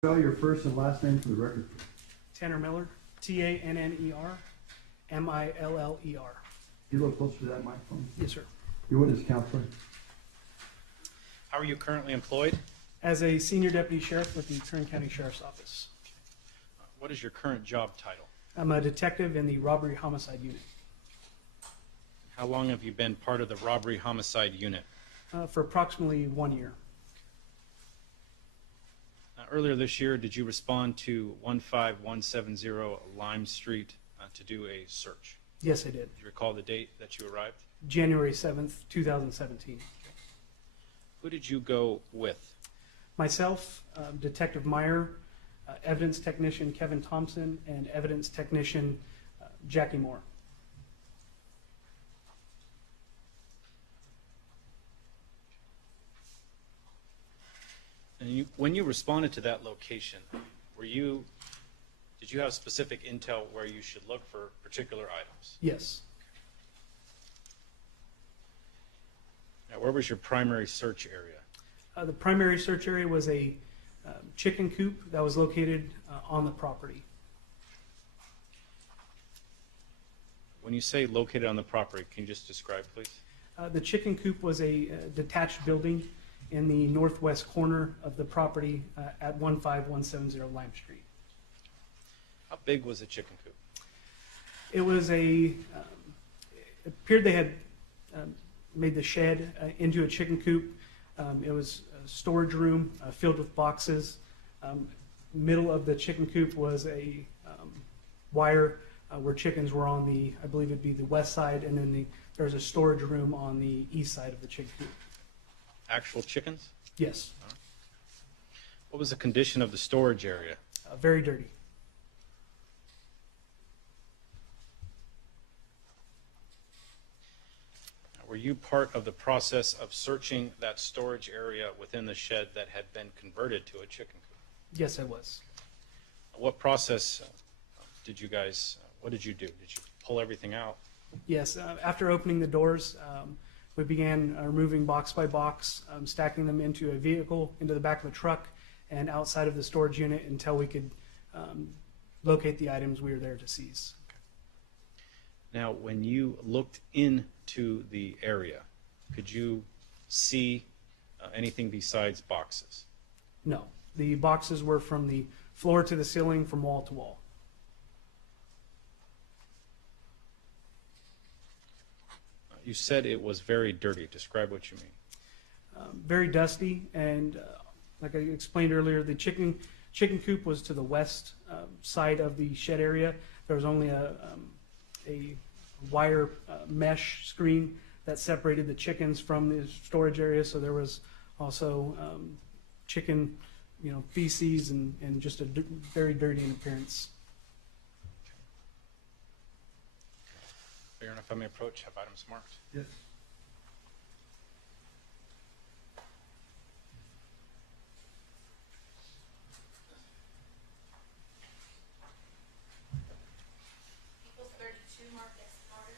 Spell your first and last name for the record. Tanner Miller, Tanner Miller. Get a little closer to that microphone. Yes, sir. Your witness, counselor. How are you currently employed? As a senior deputy sheriff with the Kern County Sheriff's Office. What is your current job title? I'm a detective in the robbery homicide unit. How long have you been part of the robbery homicide unit? For approximately 1 year. Earlier this year, did you respond to 15170 Lime Street to do a search? Yes, I did. Do you recall the date that you arrived? January 7th, 2017. Who did you go with? Myself, Detective Meyer, evidence technician Kevin Thompson, and evidence technician Jackie Moore. And when you responded to that location, did you have specific intel where you should look for particular items? Yes. Now, where was your primary search area? The primary search area was a chicken coop that was located on the property. When you say located on the property, can you just describe, please? The chicken coop was a detached building in the northwest corner of the property at 15170 Lime Street. How big was the chicken coop? It was it appeared they had made the shed into a chicken coop. It was a storage room filled with boxes. Middle of the chicken coop was a wire where chickens were on the, I believe it'd be the west side, and then there was a storage room on the east side of the chicken coop. Actual chickens? Yes, What was the condition of the storage area? very dirty. Were you part of the process of searching that storage area within the shed that had been converted to a chicken coop? Yes, I was. What process did you guys, what did you do? Did you pull everything out? Yes, after opening the doors, we began removing box by box, stacking them into a vehicle, into the back of a truck, and outside of the storage unit until we could locate the items we were there to seize. Now, when you looked into the area, could you see anything besides boxes? No, the boxes were from the floor to the ceiling, from wall to wall. You said it was very dirty. Describe what you mean. Very dusty, and like I explained earlier, the chicken coop was to the west side of the shed area. There was only a wire mesh screen that separated the chickens from the storage area, so there was also chicken, feces and just a very dirty in appearance. Fair enough, if I may approach, have items marked. Yes. Equals 32, mark Manslaughter.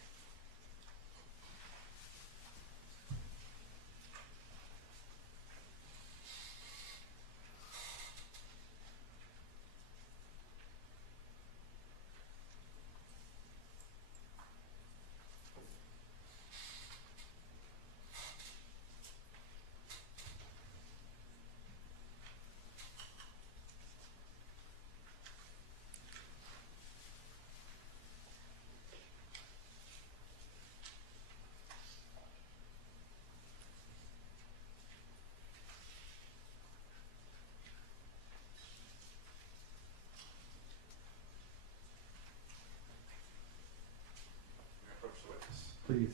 May I approach the witness? Please.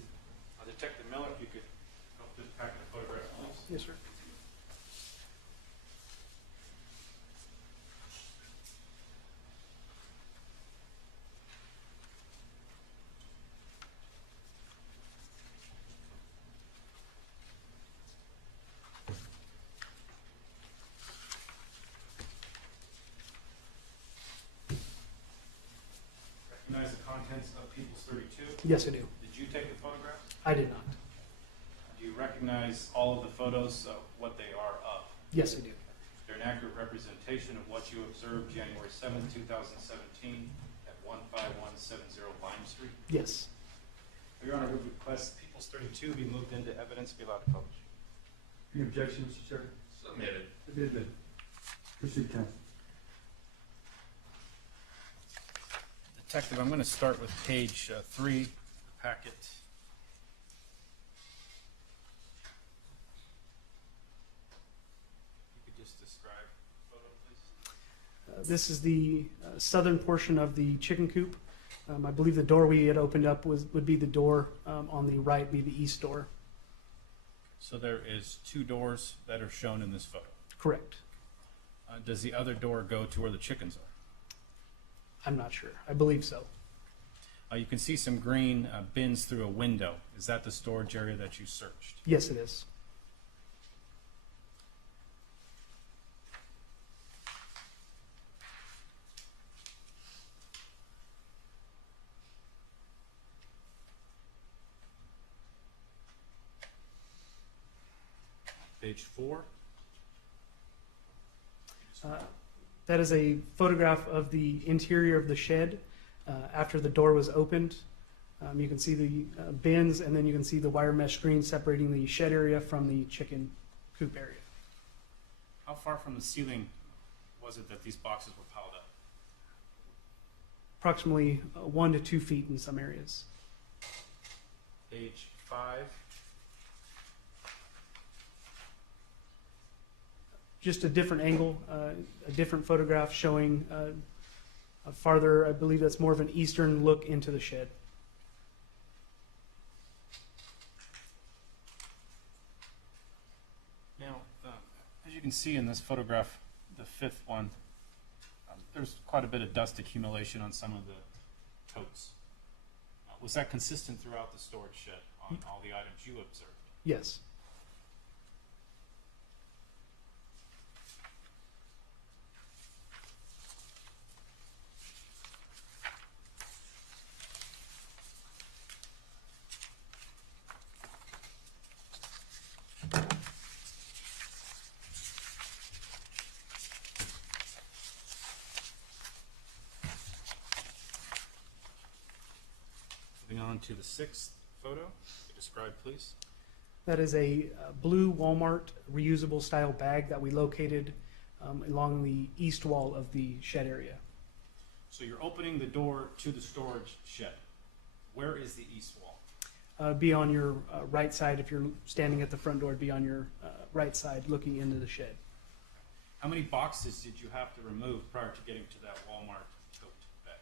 Detective Miller, if you could help this packet of photographs, please. Yes, sir. Recognize the contents of People's 32. Yes, I do. Did you take the photographs? I did not. Do you recognize all of the photos, what they are of? Yes, I do. They're accurate representation of what you observed January 7th, 2017 at 15170 Lime Street? Yes. Your Honor, we request People's 32 be moved into evidence, be allowed to publish. Any objections, Mr. Chairman? Submitted. Admitted. Proceed, counsel. Detective, I'm going to start with page 3 of the packet. You could just describe the photo, please. This is the southern portion of the chicken coop. I believe the door we had opened up would be the door on the right, be the east door. So there is 2 doors that are shown in this photo. Correct. Does the other door go to where the chickens are? I'm not sure. I believe so. You can see some green bins through a window. Is that the storage area that you searched? Yes, it is. Page 4. That is a photograph of the interior of the shed after the door was opened. You can see the bins, and then you can see the wire mesh screen separating the shed area from the chicken coop area. How far from the ceiling was it that these boxes were piled up? Approximately 1 to 2 feet in some areas. Page 5. Just a different angle, a different photograph showing a farther, I believe that's more of an eastern look into the shed. Now, as you can see in this photograph, the 5th one, there's quite a bit of dust accumulation on some of the totes. Was that consistent throughout the storage shed on all the items you observed? Yes. Moving on to the 6th photo. Describe, please. That is a blue Walmart reusable style bag that we located along the east wall of the shed area. So you're opening the door to the storage shed. Where is the east wall? Be on your right side. If you're standing at the front door, be on your right side looking into the shed. How many boxes did you have to remove prior to getting to that Walmart tote bag?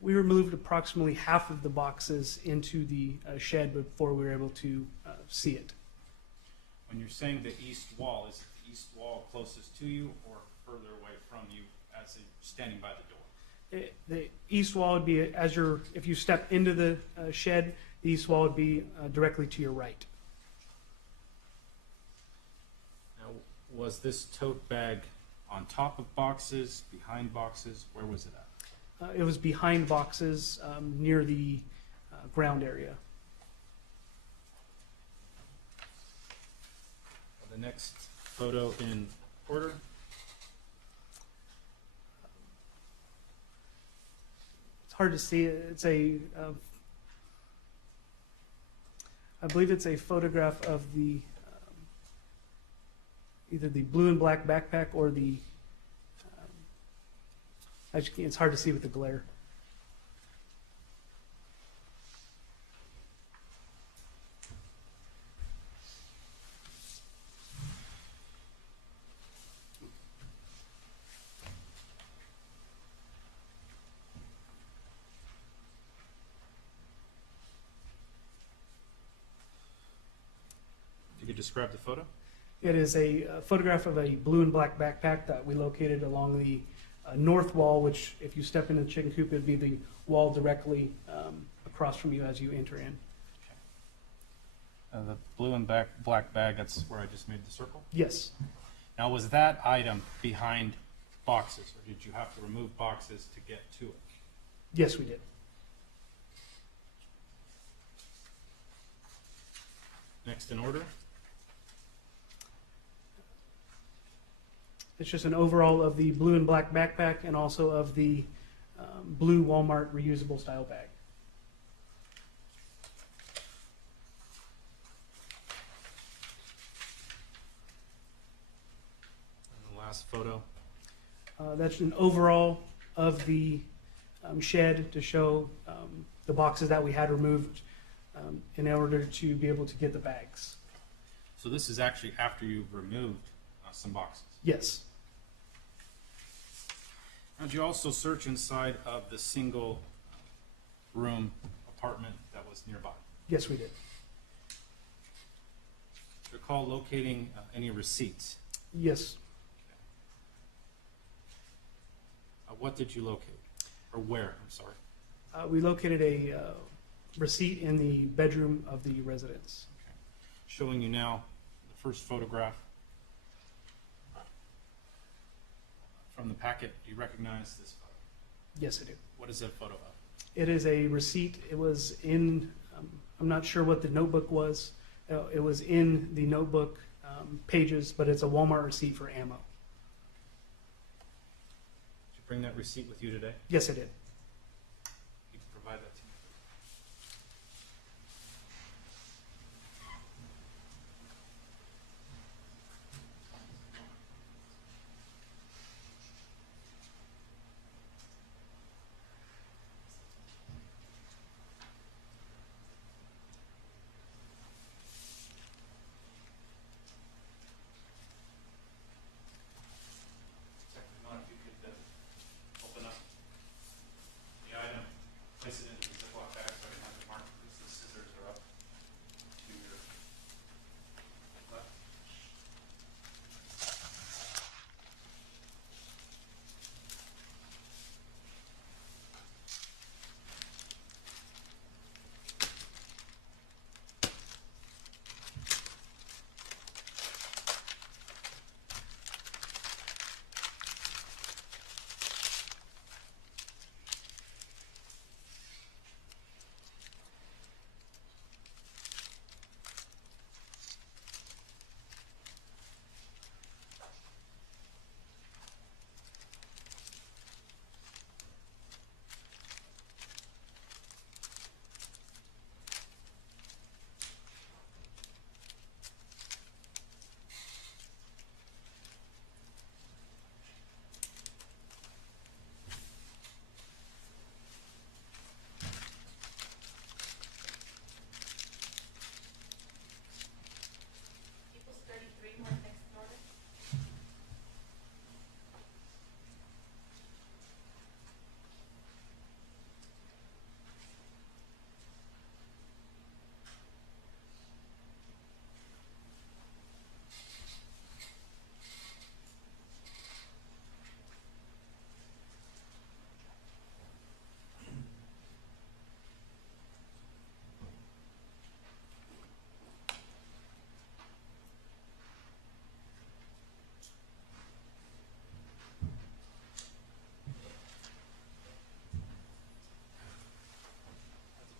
We removed approximately half of the boxes into the shed before we were able to see it. When you're saying the east wall, is it the east wall closest to you or further away from you as you're standing by the door? The east wall would be if you step into the shed, the east wall would be directly to your right. Now, was this tote bag on top of boxes, behind boxes? Where was it at? It was behind boxes near the ground area. The next photo in order. It's hard to see. It's I believe it's a photograph of the either the blue and black backpack or the. It's hard to see with the glare. You could describe the photo. It is a photograph of a blue and black backpack that we located along the north wall, which if you step into the chicken coop, it would be the wall directly across from you as you enter in. The blue and black bag, that's where I just made the circle. Yes. Now, was that item behind boxes, or did you have to remove boxes to get to it? Yes, we did. Next in order. It's just an overall of the blue and black backpack and also of the blue Walmart reusable style bag. And the last photo. That's an overall of the shed to show the boxes that we had removed in order to be able to get the bags. So this is actually after you've removed some boxes. Yes. Now, did you also search inside of the single room apartment that was nearby? Yes, we did. Do you recall locating any receipts? Yes. What did you locate? Or where? I'm sorry. We located a receipt in the bedroom of the residence. Okay. Showing you now the first photograph from the packet. Do you recognize this photo? Yes, I do. What is that photo of? It is a receipt. It was in, I'm not sure what the notebook was. It was in the notebook pages, but it's a Walmart receipt for ammo. Did you bring that receipt with you today? Yes, I did. You can provide that to me. Detective Limon, if you could open up the item, place it into the Ziploc bag so I can have it marked, because the scissors are up to your left. People's 33 North Next Northern.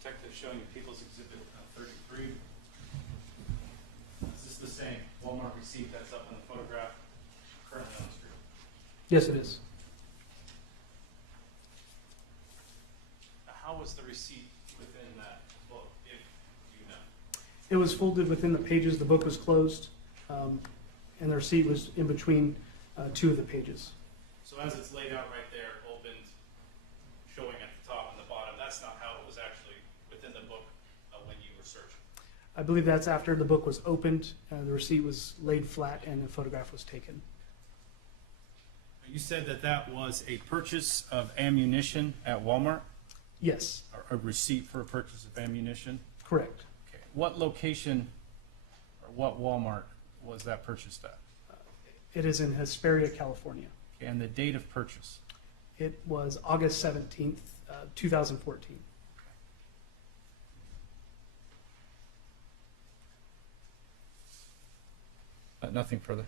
Detective showing you People's Exhibit 33. Is this the same Walmart receipt that's up in the photograph currently on the screen? Yes, it is. Now, how was the receipt within that book, if you know? It was folded within the pages. The book was closed, and the receipt was in between two of the pages. So as it's laid out right there, opened, showing at the top and the bottom, that's not how it was actually within the book when you were searching. I believe that's after the book was opened, the receipt was laid flat, and the photograph was taken. You said that that was a purchase of ammunition at Walmart, Yes, or a receipt for a purchase of ammunition? correct. Okay. What location or what Walmart was that purchased at? It is in Hesperia, California. Okay, and the date of purchase? It was August 17th, 2014. Nothing further.